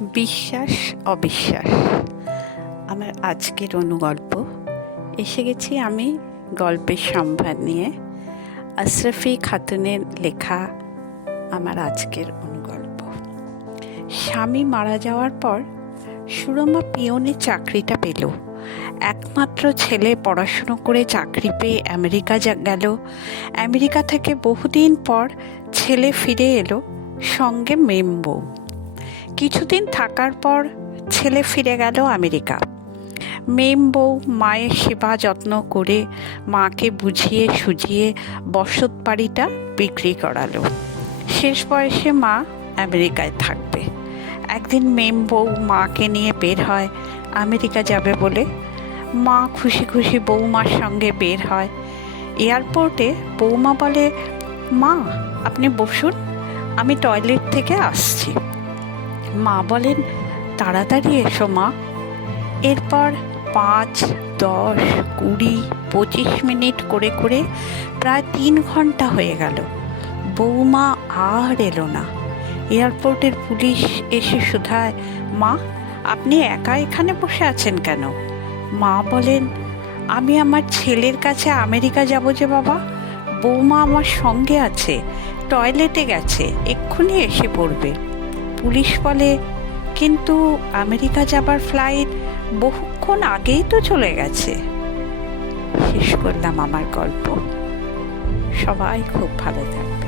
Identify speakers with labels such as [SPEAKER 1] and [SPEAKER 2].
[SPEAKER 1] বিশ্বাস, অবিশ্বাস। আমার আজকের অনুগল্প। এসে গেছি আমি গল্পের সম্ভার নিয়ে। আশরাফি খাতুনের লেখা আমার আজকের অনুগল্প। স্বামী মারা যাওয়ার পর সুরমা পিয়নে চাকরিটা পেল। একমাত্র ছেলে পড়াশুনো করে চাকরি পেয়ে আমেরিকা গেল। আমেরিকা থেকে বহুদিন পর ছেলে ফিরে এলো সঙ্গে মেম বউ। কিছুদিন থাকার পর ছেলে ফিরে গেল আমেরিকা। মেম বউ মায়ের সেবা যত্ন করে মাকে বুঝিয়ে সুঝিয়ে বসত বাড়িটা বিক্রি করালো। শেষ বয়সে মা আমেরিকায় থাকবে। একদিন মেম বউ মাকে নিয়ে বের হয়, আমেরিকা যাবে বলে। মা খুশি খুশি বৌমার সঙ্গে বের হয়। এয়ারপোর্টে বৌমা বলে, মা, আপনি বসুন, আমি টয়লেট থেকে আসছি। মা বলেন, তাড়াতাড়ি এসো মা। এরপর পাঁচ, দশ, কুড়ি, পঁচিশ মিনিট করে করে প্রায় তিন ঘণ্টা হয়ে গেল। বৌমা আর এলো না। এয়ারপোর্টের পুলিশ এসে শুধায়, মা, আপনি একা এখানে বসে আছেন কেন? মা বলেন, আমি আমার ছেলের কাছে আমেরিকা যাব যে বাবা। বৌমা আমার সঙ্গে আছে, টয়লেটে গেছে, এক্ষুনি এসে পড়বে। পুলিশ বলে, কিন্তু আমেরিকা যাবার ফ্লাইট বহুক্ষণ আগেই তো চলে গেছে। শেষ করলাম আমার গল্প। সবাই খুব ভালো থাকে